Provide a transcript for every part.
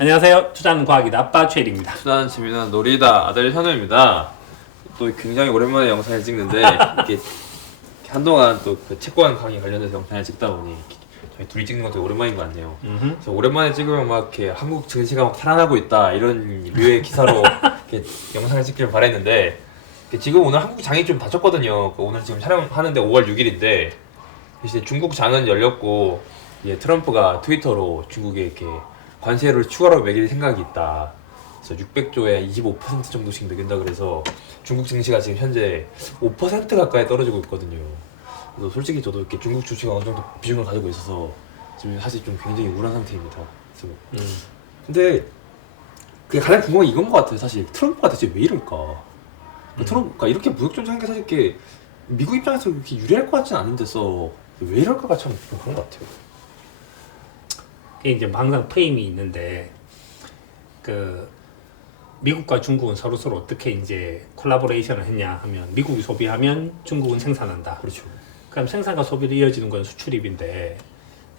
안녕하세요. 투자는 과학이다. 아빠 최일입니다. 투자는 재미난 놀이다. 아들 현우입니다. 또 굉장히 오랜만에 영상을 찍는데 이게 한동안 또 그 채권 강의 관련해서 영상을 찍다 보니 저희 둘이 찍는 것도 오랜만인 것 같네요. 그래서 오랜만에 찍으면 막 이렇게 한국 증시가 막 살아나고 있다 이런 류의 기사로 이렇게 영상을 찍기를 바랬는데 지금 오늘 한국 장이 좀 닫혔거든요. 오늘 지금 촬영하는데 5월 6일인데 이제 중국 장은 열렸고 이제 트럼프가 트위터로 중국에 이렇게 관세를 추가로 매길 생각이 있다. 그래서 600조에 25% 정도씩 매긴다 그래서 중국 증시가 지금 현재 5% 가까이 떨어지고 있거든요. 그래서 솔직히 저도 이렇게 중국 주식에 어느 정도 비중을 가지고 있어서 지금 사실 좀 굉장히 우울한 상태입니다. 그래서 근데 그게 가장 궁금한 게 이건 것 같아요. 사실 트럼프가 대체 왜 이럴까? 트럼프가 이렇게 무역전쟁한 게 사실 이렇게 미국 입장에서 그렇게 유리할 것 같지는 않은데서 왜 이럴까가 참 그런 것 같아요. 그게 이제 항상 프레임이 있는데 그 미국과 중국은 서로 어떻게 이제 콜라보레이션을 했냐 하면 미국이 소비하면 중국은 생산한다. 그렇죠. 그럼 생산과 소비로 이어지는 건 수출입인데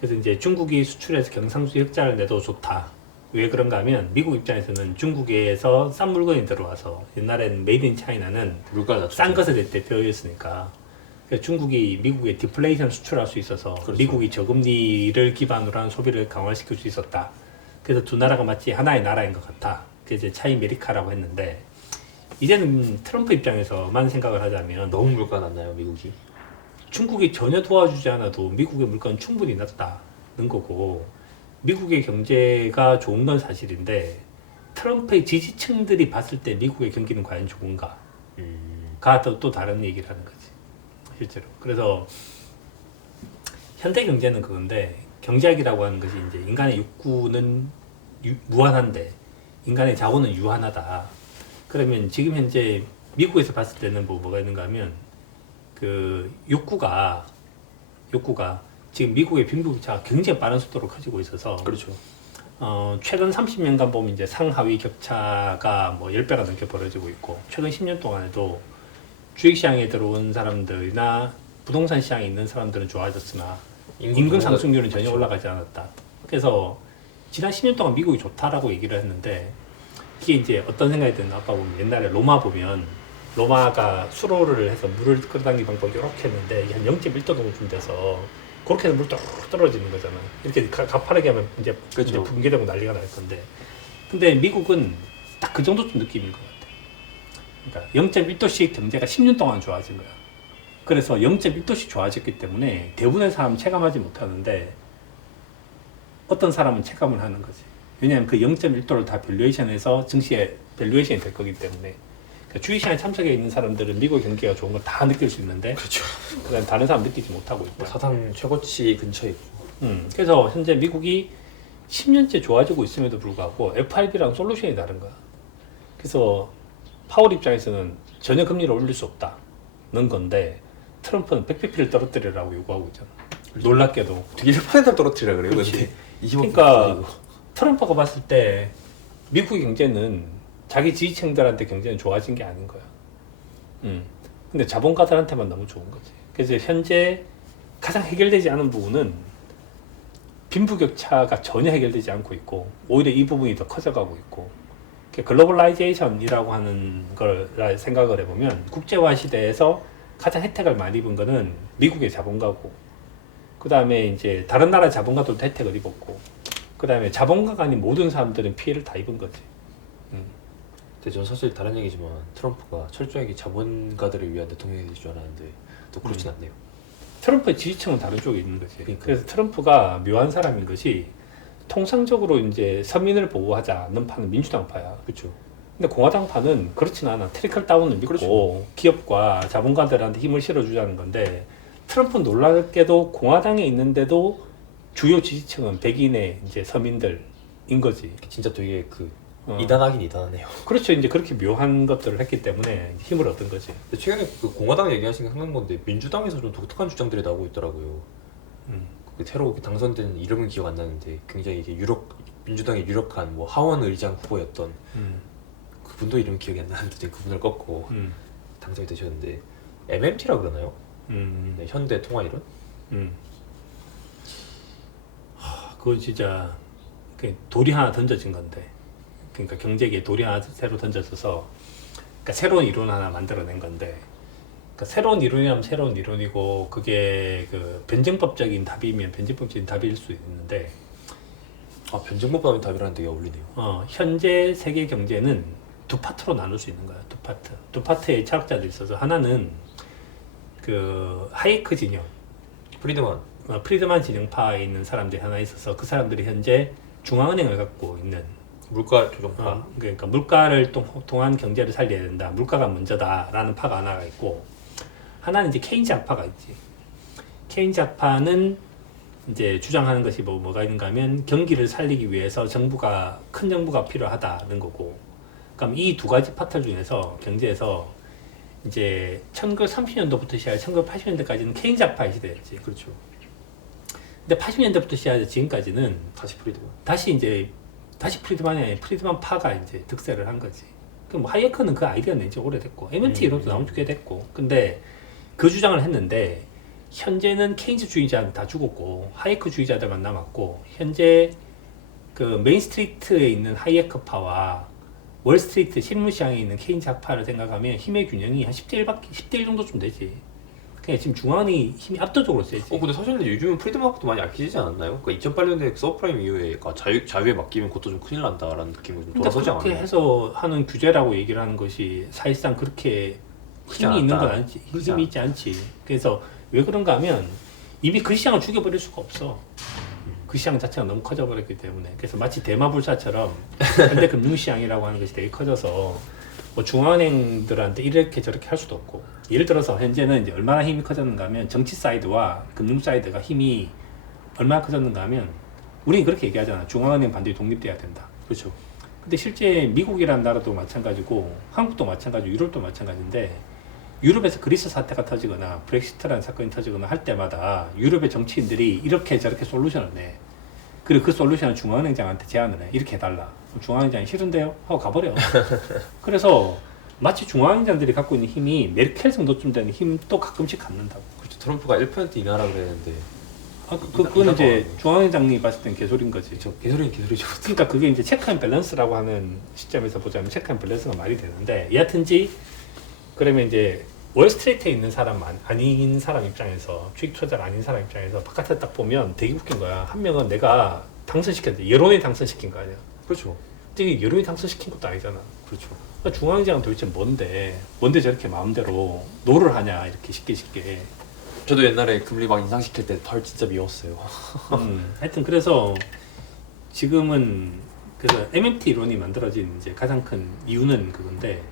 그래서 이제 중국이 수출해서 경상수지 흑자를 내도 좋다. 왜 그런가 하면 미국 입장에서는 중국에서 싼 물건이 들어와서 옛날에는 메이드 인 차이나는 물가가 싼 것에 대해 대표였으니까 중국이 미국에 디플레이션 수출할 수 있어서 그렇죠. 미국이 저금리를 기반으로 한 소비를 강화시킬 수 있었다. 그래서 두 나라가 마치 하나의 나라인 것 같아. 그게 이제 차이메리카라고 했는데 이제는 트럼프 입장에서만 생각을 하자면 너무 물가가 낮나요, 미국이? 중국이 전혀 도와주지 않아도 미국의 물가는 충분히 낮다는 거고 미국의 경제가 좋은 건 사실인데 트럼프의 지지층들이 봤을 때 미국의 경기는 과연 좋은가? 가 또 다른 얘기를 하는 거지. 실제로. 그래서 현대 경제는 그건데 경제학이라고 하는 것이 이제 인간의 욕구는 무한한데 인간의 자원은 유한하다. 그러면 지금 현재 미국에서 봤을 때는 뭐가 있는가 하면 그 욕구가 지금 미국의 빈부격차가 굉장히 빠른 속도로 커지고 있어서 그렇죠. 최근 30년간 보면 이제 상하위 격차가 뭐 10배가 넘게 벌어지고 있고 최근 10년 동안에도 주식시장에 들어온 사람들이나 부동산 시장에 있는 사람들은 좋아졌으나 임금 상승률은 전혀 그렇죠. 올라가지 않았다. 그래서 지난 10년 동안 미국이 좋다라고 얘기를 했는데 이게 이제 어떤 생각이 드나 아까 보면 옛날에 로마 보면 로마가 수로를 해서 물을 끌어당기는 방법이 이렇게 했는데 이게 한 0.1도 정도 돼서 그렇게 해서 물이 뚝 떨어지는 거잖아. 이렇게 가파르게 하면 이제, 그렇죠. 이제 붕괴되고 난리가 날 건데 근데 미국은 딱 그 정도쯤 느낌인 것 같아. 그러니까 0.1도씩 경제가 10년 동안 좋아진 거야. 그래서 0.1도씩 좋아졌기 때문에 대부분의 사람은 체감하지 못하는데 어떤 사람은 체감을 하는 거지. 왜냐하면 그 0.1도를 다 밸류에이션해서 증시의 밸류에이션이 될 거기 때문에 그러니까 주식시장에 참석해 있는 사람들은 미국 경기가 좋은 걸 다 느낄 수 있는데 그렇죠. 그다음 다른 사람 느끼지 못하고 있다. 사상 최고치 근처에 있고. 그래서 현재 미국이 10년째 좋아지고 있음에도 불구하고 FRB랑 솔루션이 다른 거야. 그래서 파월 입장에서는 전혀 금리를 올릴 수 없다는 건데 트럼프는 100bp를 떨어뜨리라고 요구하고 있잖아. 그렇죠. 놀랍게도. 되게 1%를 떨어뜨리라 그래요. 그렇지. 근데 25% 그러니까 트럼프가 봤을 때 미국의 경제는 자기 지지층들한테 경제는 좋아진 게 아닌 거야. 근데 자본가들한테만 너무 좋은 거지. 그래서 현재 가장 해결되지 않은 부분은 빈부격차가 전혀 해결되지 않고 있고 오히려 이 부분이 더 커져가고 있고 글로벌라이제이션이라고 하는 걸 생각을 해보면 국제화 시대에서 가장 혜택을 많이 입은 거는 미국의 자본가고 그 다음에 이제 다른 나라 자본가들도 혜택을 입었고 그 다음에 자본가가 아닌 모든 사람들은 피해를 다 입은 거지. 근데 저는 사실 다른 얘기지만 트럼프가 철저하게 자본가들을 위한 대통령이 될 줄 알았는데 또 그렇진 않네요. 트럼프의 지지층은 다른 쪽에 있는 거지. 그러니까. 그래서 트럼프가 묘한 사람인 것이 통상적으로 이제 서민을 보호하자는 파는 민주당파야. 그렇죠. 근데 공화당파는 그렇진 않아. 트리클 다운을 믿고 그렇죠. 기업과 자본가들한테 힘을 실어주자는 건데 트럼프는 놀랍게도 공화당에 있는데도 주요 지지층은 백인의 이제 서민들인 거지. 진짜 되게 이단하긴 이단하네요. 그렇죠. 이제 그렇게 묘한 것들을 했기 때문에 힘을 얻은 거지. 근데 최근에 그 공화당 얘기하신 게 생각난 건데 민주당에서 좀 독특한 주장들이 나오고 있더라고요. 그 새로 당선된 이름은 기억 안 나는데 굉장히 이게 민주당의 유력한 뭐 하원 의장 후보였던 그분도 이름 기억이 안 나는데 그분을 꺾고 당선이 되셨는데 MMT라 그러나요? 네, 현대 통화 이론? 그건 진짜 그 돌이 하나 던져진 건데, 그러니까 경제계에 돌이 하나 새로 던져져서, 그러니까 새로운 이론 하나 만들어낸 건데, 그러니까 새로운 이론이라면 새로운 이론이고, 그게 그 변증법적인 답이면 변증법적인 답일 수 있는데, 변증법적인 답이라는 되게 어울리네요. 현재 세계 경제는 두 파트로 나눌 수 있는 거야. 두 파트. 두 파트의 철학자들이 있어서 하나는 그 하이크 진영, 프리드만 진영파에 있는 사람들이 하나 있어서 그 사람들이 현재 중앙은행을 갖고 있는 물가 조정파. 그러니까 물가를 통한 경제를 살려야 된다. 물가가 먼저다라는 파가 하나가 있고 하나는 이제 케인즈 학파가 있지. 케인즈 학파는 이제 주장하는 것이 뭐가 있는가 하면 경기를 살리기 위해서 큰 정부가 필요하다는 거고. 그럼 이 두 가지 파트 중에서 경제에서 이제 1930년도부터 시작해 1980년대까지는 케인즈 학파의 시대였지. 그렇죠. 근데 80년대부터 시작해서 지금까지는 다시 프리드만이 아니라 프리드만 파가 이제 득세를 한 거지. 그럼 뭐 하이에크는 그 아이디어 낸 지 오래됐고 MMT 이론도 나온 지 꽤 됐고 근데 그 주장을 했는데 현재는 케인즈주의자는 다 죽었고 하이에크주의자들만 남았고 현재 그 메인스트리트에 있는 하이에크파와 월스트리트 실물시장에 있는 케인즈 학파를 생각하면 힘의 균형이 한 10대 1 정도쯤 되지. 그냥 지금 중앙이 힘이 압도적으로 세지. 근데 사실 요즘은 프리드만학도 많이 약해지지 않았나요? 그러니까 2008년에 서브프라임 이후에 자유에 맡기면 그것도 좀 큰일 난다라는 느낌이 좀 돌아서지 않았나요? 그렇게 해서 하는 규제라고 얘기를 하는 것이 사실상 그렇게 힘이 있는 건 아니지. 힘이 있지 않지. 그래서 왜 그런가 하면 이미 그 시장을 죽여버릴 수가 없어. 그 시장 자체가 너무 커져버렸기 때문에. 그래서 마치 대마불사처럼 현대 금융시장이라고 하는 것이 되게 커져서 뭐 중앙은행들한테 이렇게 저렇게 할 수도 없고. 예를 들어서 현재는 이제 얼마나 힘이 커졌는가 하면 정치 사이드와 금융 사이드가 힘이 얼마나 커졌는가 하면 우리는 그렇게 얘기하잖아. 중앙은행 반드시 독립돼야 된다. 그렇죠. 근데 실제 미국이라는 나라도 마찬가지고 한국도 마찬가지고 유럽도 마찬가지인데 유럽에서 그리스 사태가 터지거나 브렉시트라는 사건이 터지거나 할 때마다 유럽의 정치인들이 이렇게 저렇게 솔루션을 내. 그리고 그 솔루션을 중앙은행장한테 제안을 해. 이렇게 해달라. 중앙은행장이 싫은데요? 하고 가버려. 그래서 마치 중앙은행장들이 갖고 있는 힘이 메르켈 정도쯤 되는 힘도 가끔씩 갖는다고. 그렇죠. 트럼프가 1% 인하라 그랬는데. 그건 이제 중앙은행장이 봤을 땐 개소리인 거지. 그렇죠. 개소리죠. 그러니까 그게 이제 체크 앤 밸런스라고 하는 시점에서 보자면 체크 앤 밸런스가 말이 되는데 여하튼지 그러면 이제 월스트리트에 있는 사람 아닌 사람 입장에서 주식 투자자가 아닌 사람 입장에서 바깥에 딱 보면 되게 웃긴 거야. 한 명은 내가 당선시켰는데 여론이 당선시킨 거 아니야. 그렇죠. 근데 이게 여론이 당선시킨 것도 아니잖아. 그렇죠. 그러니까 중앙은행장은 도대체 뭔데 저렇게 마음대로 노를 하냐 이렇게 쉽게. 저도 옛날에 금리 막 인상시킬 때 덜 진짜 미웠어요. 하여튼 그래서 지금은 그래서 MMT 이론이 만들어진 이제 가장 큰 이유는 그건데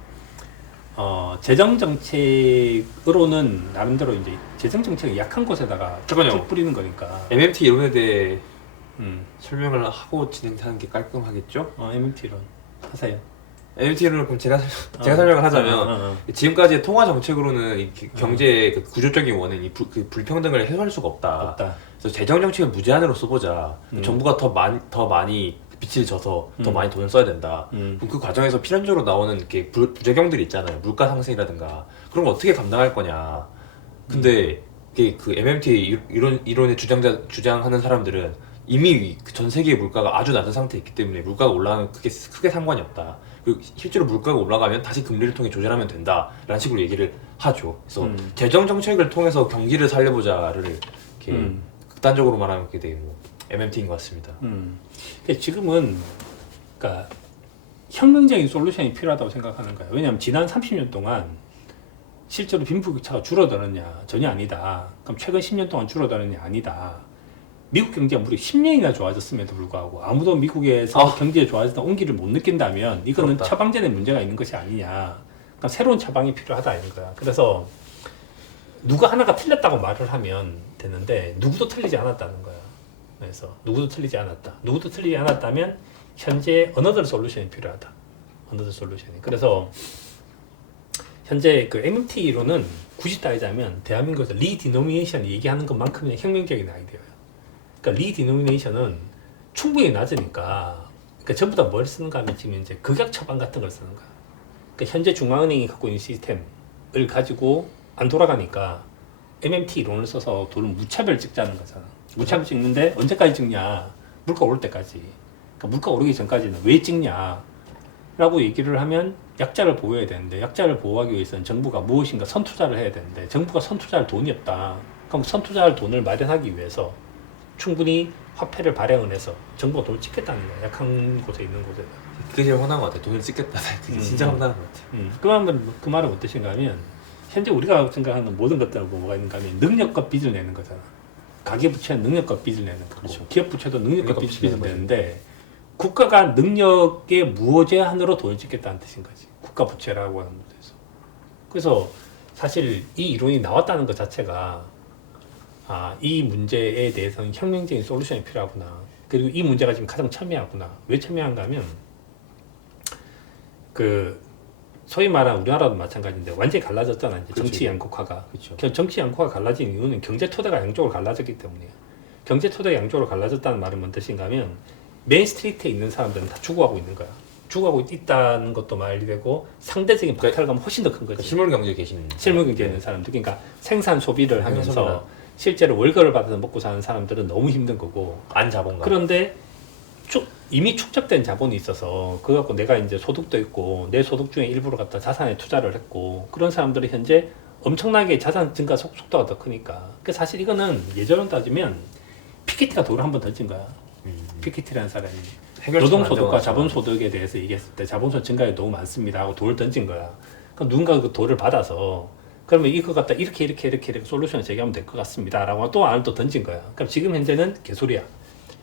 재정 정책으로는 나름대로 이제 재정 정책이 약한 곳에다가 쭉 뿌리는 거니까. MMT 이론에 대해 설명을 하고 진행하는 게 깔끔하겠죠? MMT 이론 하세요. MMT 이론을 그럼 제가 설명을 하자면 지금까지의 통화 정책으로는 이 경제의 그 구조적인 원인, 그 불평등을 해소할 수가 없다. 그래서 재정 정책을 무제한으로 써보자. 정부가 더 많이 빚을 져서 더 많이 돈을 써야 된다. 그럼 그 과정에서 필연적으로 나오는 이렇게 부작용들이 있잖아요. 물가 상승이라든가 그런 거 어떻게 감당할 거냐. 근데 그 MMT 이론의 주장하는 사람들은 이미 전 세계의 물가가 아주 낮은 상태에 있기 때문에 물가가 올라가면 크게 상관이 없다. 그리고 실제로 물가가 올라가면 다시 금리를 통해 조절하면 된다라는 식으로 얘기를 하죠. 그래서 재정 정책을 통해서 경기를 살려보자를 이렇게 극단적으로 말하면 그게 되게 뭐 MMT인 것 같습니다. 근데 지금은 그러니까 혁명적인 솔루션이 필요하다고 생각하는 거예요. 왜냐하면 지난 30년 동안 실제로 빈부격차가 줄어들었냐? 전혀 아니다. 그럼 최근 10년 동안 줄어들었냐? 아니다. 미국 경제가 무려 10년이나 좋아졌음에도 불구하고 아무도 미국에서 경제에 좋아졌다 온기를 못 느낀다면 이거는 그렇다. 처방전에 문제가 있는 것이 아니냐. 그러니까 새로운 처방이 필요하다 이런 거야. 그래서 누가 하나가 틀렸다고 말을 하면 되는데 누구도 틀리지 않았다는 거야. 그래서 누구도 틀리지 않았다면 현재 어너더 솔루션이 필요하다. 어너더 솔루션이. 그래서 현재 그 MMT로는 굳이 따지자면 대한민국에서 리디노미네이션 얘기하는 것만큼이나 혁명적인 아이디어예요. 그러니까 리디노미네이션은 충분히 낮으니까 그러니까 전부 다 뭘 쓰는가 하면 지금 이제 극약 처방 같은 걸 쓰는 거야. 그러니까 현재 중앙은행이 갖고 있는 시스템을 가지고 안 돌아가니까 MMT 이론을 써서 돈을 무차별 찍자는 거잖아. 무차별 찍는데 언제까지 찍냐? 물가 오를 때까지. 그러니까 물가 오르기 전까지는 왜 찍냐라고 얘기를 하면 약자를 보호해야 되는데 약자를 보호하기 위해서는 정부가 무엇인가 선투자를 해야 되는데 정부가 선투자할 돈이 없다. 그럼 선투자할 돈을 마련하기 위해서 충분히 화폐를 발행을 해서 정부가 돈을 찍겠다는 거야. 약한 곳에 있는 곳에. 그게 제일 화난 것 같아. 돈을 찍겠다. 그게 진짜 화난 것 같아. 그 말은 어떠신가 하면 현재 우리가 생각하는 모든 것들은 뭐가 있는가 하면 능력과 빚을 내는 거잖아. 가계부채는 능력과 빚을 내는 거고 그렇죠. 기업부채도 능력과 능력과 빚을 빚을 내는데 국가가 능력의 무제한으로 돈을 찍겠다는 뜻인 거지. 국가부채라고 하는 것에서. 그래서 사실 이 이론이 나왔다는 것 자체가 이 문제에 대해서는 혁명적인 솔루션이 필요하구나. 그리고 이 문제가 지금 가장 첨예하구나. 왜 첨예한가 하면 소위 말하는 우리나라도 마찬가지인데 완전히 갈라졌잖아. 이제 정치 양극화가. 그렇죠. 정치 양극화가 갈라진 이유는 경제 토대가 양쪽으로 갈라졌기 때문이에요. 경제 토대가 양쪽으로 갈라졌다는 말은 뭔 뜻인가 하면 메인스트리트에 있는 사람들은 다 죽어가고 있는 거야. 죽어가고 있다는 것도 말이 되고 상대적인 박탈감은 훨씬 더 큰 거지. 실물 경제에 계신 실물 경제에 있는 사람들. 그러니까 생산 소비를 하면서 소비나. 실제로 월급을 받아서 먹고 사는 사람들은 너무 힘든 거고. 안 자본가. 그런데 이미 축적된 자본이 있어서 그거 갖고 내가 이제 소득도 있고 내 소득 중에 일부를 갖다 자산에 투자를 했고 그런 사람들이 현재 엄청나게 자산 증가 속도가 더 크니까. 그 사실 이거는 예전으로 따지면 피케티가 돌을 한번 던진 거야. 피케티라는 사람이 노동소득과 자본소득에 대해서 얘기했을 때 자본소득 증가율이 너무 많습니다 하고 돌을 던진 거야. 그럼 누군가 그 돌을 받아서 그러면 이거 갖다 이렇게 솔루션을 제기하면 될 것 같습니다 라고 또 안을 또 던진 거야. 그럼 지금 현재는 개소리야.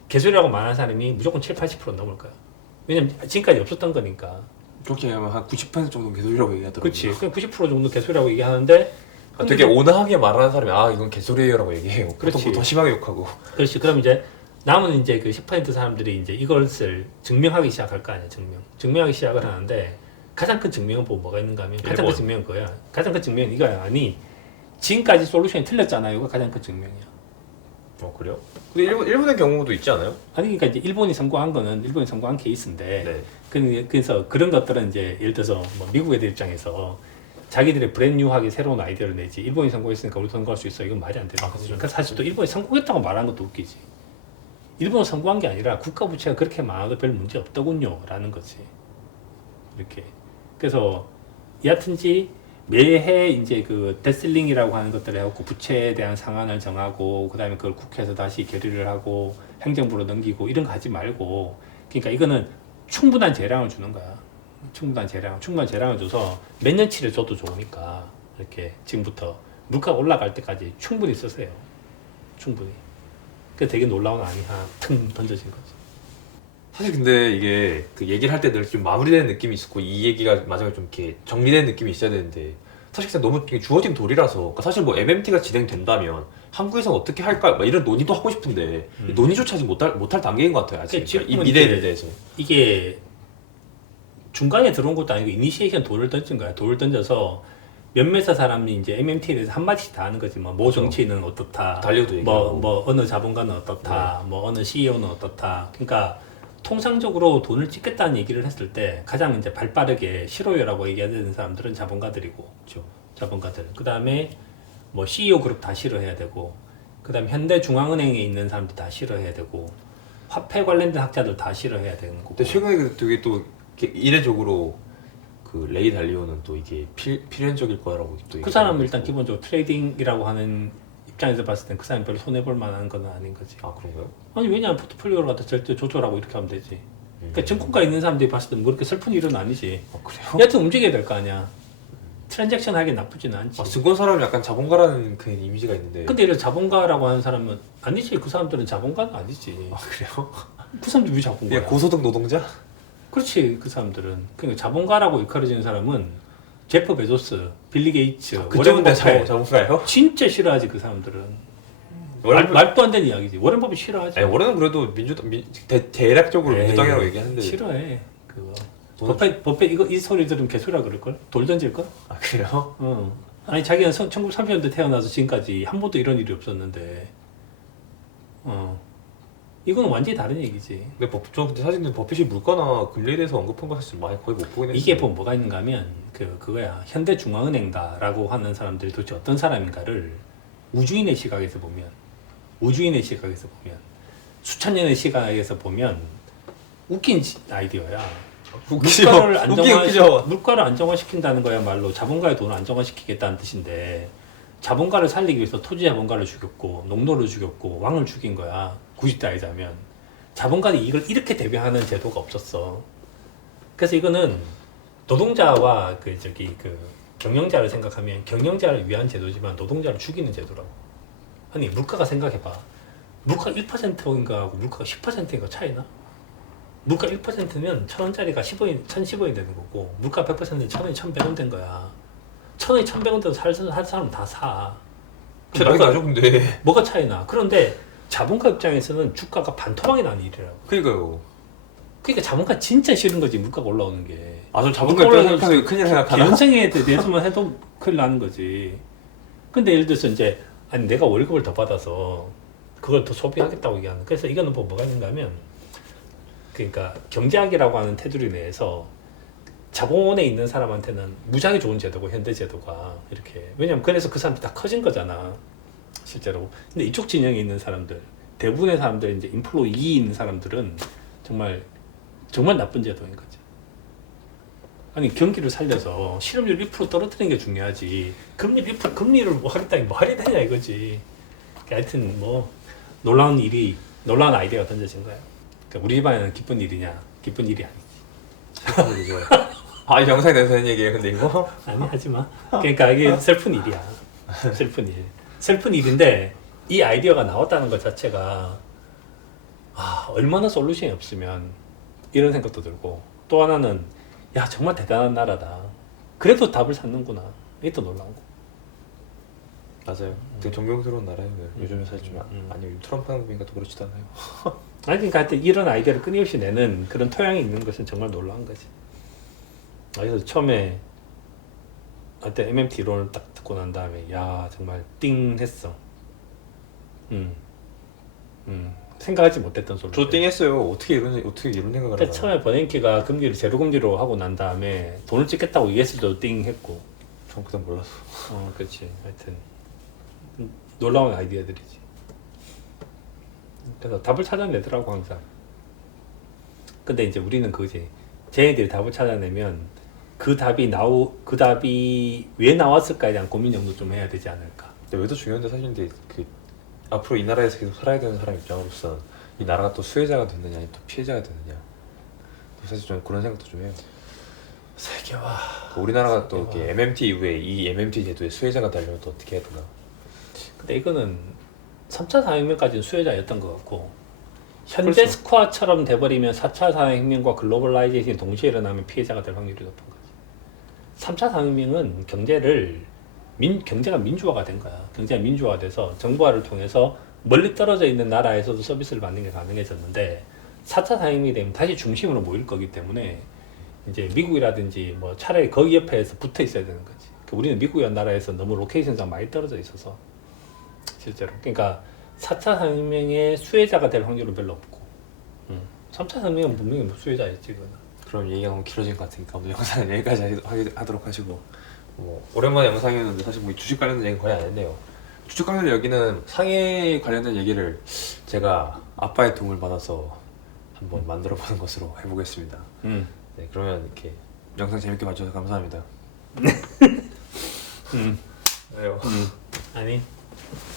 개소리라고 말하는 사람이 무조건 70-80% 넘을 거야. 왜냐면 지금까지 없었던 거니까. 그렇게 하면 한 90% 정도는 개소리라고 얘기하더라고요. 그렇지. 그냥 90% 정도 개소리라고 얘기하는데 되게 온화하게 말하는 사람이 이건 개소리예요라고 얘기해요. 그렇지. 보통 더 심하게 욕하고. 그렇지. 그럼 이제 남은 이제 그 10% 사람들이 이제 이것을 증명하기 시작할 거 아니야. 증명하기 시작을 하는데 가장 큰 증명은 뭐가 있는가 하면 가장 큰 증명은 그거야. 가장 큰 증명은 이거야. 아니 지금까지 솔루션이 틀렸잖아요. 이거 가장 큰 증명이야. 그래요? 근데 일본의 경우도 있지 않아요? 아니 그러니까 이제 일본이 성공한 거는 일본이 성공한 케이스인데 네. 그래서 그런 것들은 이제 예를 들어서 뭐 미국 애들 입장에서 자기들의 브랜뉴하게 새로운 아이디어를 내지 일본이 성공했으니까 우리도 성공할 수 있어. 이건 말이 안 되는 거죠. 그러니까 사실 또 일본이 성공했다고 말하는 것도 웃기지. 일본은 성공한 게 아니라 국가 부채가 그렇게 많아도 별 문제 없더군요 라는 거지. 이렇게. 그래서 여하튼지 매해 이제 그 데슬링이라고 하는 것들을 해갖고 부채에 대한 상한을 정하고 그 다음에 그걸 국회에서 다시 결의를 하고 행정부로 넘기고 이런 거 하지 말고 그러니까 이거는 충분한 재량을 주는 거야. 충분한 재량을 줘서 몇 년치를 줘도 좋으니까 이렇게 지금부터 물가가 올라갈 때까지 충분히 쓰세요. 충분히. 그 되게 놀라운 안이 하나 퉁 던져진 거지. 사실 근데 이게 그 얘기를 할 때 늘 좀 마무리되는 느낌이 있었고 이 얘기가 마지막에 좀 이렇게 정리되는 느낌이 있어야 되는데 사실상 너무 주어진 돌이라서 그러니까 사실 뭐 MMT가 진행된다면 한국에서 어떻게 할까 막 이런 논의도 하고 싶은데 논의조차 아직 못할 단계인 것 같아요. 아직 이 미래에 대해서 이게 중간에 들어온 것도 아니고 이니시에이션 돌을 던진 거야. 돌을 던져서 몇몇 사람이 이제 MMT에 대해서 한마디씩 다 하는 거지. 뭐 정치인은 어떻다. 달려도 얘기하고. 뭐 어느 자본가는 어떻다. 뭐 어느 CEO는 어떻다. 그러니까 통상적으로 돈을 찍겠다는 얘기를 했을 때 가장 이제 발빠르게 싫어요라고 얘기해야 되는 사람들은 자본가들이고. 그렇죠. 자본가들. 그 다음에 뭐 CEO 그룹 다 싫어해야 되고. 그 다음에 현대중앙은행에 있는 사람들 다 싫어해야 되고. 화폐 관련된 학자들 다 싫어해야 되는 거고. 근데 최근에 되게 또 이례적으로 그 레이 달리오는 또 이게 필연적일 거라고 또 그 사람은 일단 기본적으로 트레이딩이라고 하는 입장에서 봤을 땐 그 사람이 별로 손해볼 만한 건 아닌 거지. 아 그런가요? 아니 왜냐면 포트폴리오를 갖다 절대 조절하고 이렇게 하면 되지. 그러니까 증권가 있는 사람들이 봤을 때는 뭐 그렇게 슬픈 일은 아니지. 그래요? 여하튼 움직여야 될 거 아니야. 트랜잭션 하기 나쁘지는 않지. 증권 사람이 약간 자본가라는 그 이미지가 있는데. 근데 이런 자본가라고 하는 사람은 아니지. 그 사람들은 자본가는 아니지. 그래요? 그 사람들 왜 자본가야? 고소득 노동자? 그렇지. 그 사람들은. 그러니까 자본가라고 일컬어지는 사람은 제프 베조스, 빌리 게이츠, 그쪽은 워렌 버핏 자본가예요? 진짜 싫어하지 그 사람들은. 말도 안 되는 이야기지. 워렌 버핏 싫어하지. 아니 워렌은 그래도 대략적으로 민주당이라고 얘기하는데. 싫어해. 그거. 버핏 이 소리 들으면 개소리라 그럴걸? 돌 던질걸? 아 그래요? 아니 자기는 1930년대 태어나서 지금까지 한 번도 이런 일이 없었는데. 이거는 완전히 다른 얘기지. 근데 사실 버핏이 물가나 금리에 대해서 언급한 거 사실 많이 거의 못 보긴 했는데. 이게 뭐가 있는가 하면 그거야. 현대중앙은행가라고 하는 사람들이 도대체 어떤 사람인가를 우주인의 시각에서 보면 수천 년의 시각에서 보면 웃긴 아이디어야. 웃기죠. 물가를 안정화시킨다는 거야말로 자본가의 돈을 안정화시키겠다는 뜻인데 자본가를 살리기 위해서 토지 자본가를 죽였고 농노를 죽였고 왕을 죽인 거야. 90대 아이자면 자본가들이 이걸 이렇게 대변하는 제도가 없었어. 그래서 이거는 노동자와 그 경영자를 생각하면 경영자를 위한 제도지만 노동자를 죽이는 제도라고. 아니 물가가 생각해봐. 물가 1%인가 하고 물가가 10%인가 차이나? 물가 1%면 1,000원짜리가 1,010원이 되는 거고 물가 100%는 1,000원이 1,100원 된 거야. 1,000원이 1,100원 돼도 살 사람 다 사. 대박이 나죠 근데. 뭐가 차이나? 그런데 자본가 입장에서는 주가가 반토막이 나는 일이라고. 그러니까요. 그러니까 자본가 진짜 싫은 거지 물가가 올라오는 게. 저 자본가 입장 생각하면 큰일 생각하나? 연생에 대해서만 해도 큰일 나는 거지. 근데 예를 들어서 이제 아니 내가 월급을 더 받아서 그걸 더 소비하겠다고 얘기하는. 그래서 이거는 뭐가 있는가 하면 그러니까 경제학이라고 하는 테두리 내에서 자본에 있는 사람한테는 무지하게 좋은 제도고 현대 제도가 이렇게. 왜냐면 그래서 그 사람들이 다 커진 거잖아 실제로. 근데 이쪽 진영에 있는 사람들 대부분의 사람들 이제 인플로이 있는 사람들은 정말 나쁜 제도인 거죠. 아니 경기를 살려서 실업률 1% 떨어뜨리는 게 중요하지. 금리를 뭐 하겠다니 뭐 하려 되냐 이거지. 하여튼 뭐 놀라운 아이디어가 던져진 거야. 그러니까 우리 집안에는 기쁜 일이냐? 기쁜 일이 아니지. 이 영상에 대해서 하는 얘기예요 근데 이거? 아니 하지 마. 그러니까 이게 슬픈 일이야. 슬픈 일인데 이 아이디어가 나왔다는 것 자체가 얼마나 솔루션이 없으면 이런 생각도 들고 또 하나는 야 정말 대단한 나라다. 그래도 답을 찾는구나. 이게 또 놀라운 거. 맞아요. 되게 존경스러운 나라예요. 요즘에 사실 좀 아니 트럼프 한국인가 또 그렇지도 않아요. 아니 그러니까 하여튼 이런 아이디어를 끊임없이 내는 그런 토양이 있는 것은 정말 놀라운 거지. 그래서 처음에 하여튼 MMT 이론을 딱 듣고 난 다음에 야 정말 띵 했어. 생각하지 못했던 소리. 저 띵했어요. 어떻게 이런 생각을 그때 하나? 처음에 버냉키가 금리를 제로 금리로 하고 난 다음에 돈을 찍겠다고 얘기했을 때도 띵 했고. 전 그때 몰랐어. 그렇지. 하여튼 놀라운 아이디어들이지. 그래서 답을 찾아내더라고 항상. 근데 이제 우리는 그거지. 쟤네들이 답을 찾아내면 그 답이 왜 나왔을까에 대한 고민 정도 좀 해야 되지 않을까. 근데 왜도 중요한데 사실 근데 앞으로 이 나라에서 계속 살아야 되는 사람 입장으로서 이 나라가 또 수혜자가 됐느냐 또 피해자가 됐느냐 사실 좀 그런 생각도 좀 해요. 세계화. 우리나라가 또 이렇게 MMT 이후에 이 MMT 제도의 수혜자가 되려면 또 어떻게 해야 되나? 근데 이거는 3차 산업혁명까지는 수혜자였던 것 같고 현대 그렇죠. 스쿼처럼 돼버리면 4차 산업혁명과 글로벌라이제이션이 동시에 일어나면 피해자가 될 확률이 높은 거지. 3차 산업혁명은 경제가 민주화가 된 거야. 경제가 민주화돼서 정부화를 통해서 멀리 떨어져 있는 나라에서도 서비스를 받는 게 가능해졌는데 4차 산업혁명이 되면 다시 중심으로 모일 거기 때문에 이제 미국이라든지 뭐 차라리 거기 옆에서 붙어 있어야 되는 거지. 우리는 미국이라는 나라에서 너무 로케이션상 많이 떨어져 있어서 실제로. 그러니까 4차 산업혁명의 수혜자가 될 확률은 별로 없고 3차 산업혁명은 분명히 수혜자였지. 그거는. 그럼 얘기가 너무 길어진 것 같으니까 오늘 영상은 여기까지 하도록 하시고 오랜만에 영상이었는데 사실 뭐 주식 관련된 얘기는 거의 안 했네요. 주식 관련된 여기는 상해 관련된 얘기를 제가 아빠의 도움을 받아서 한번 만들어보는 것으로 해보겠습니다. 네, 그러면 이렇게 영상 재밌게 봐주셔서 감사합니다. 음. 왜요? 아니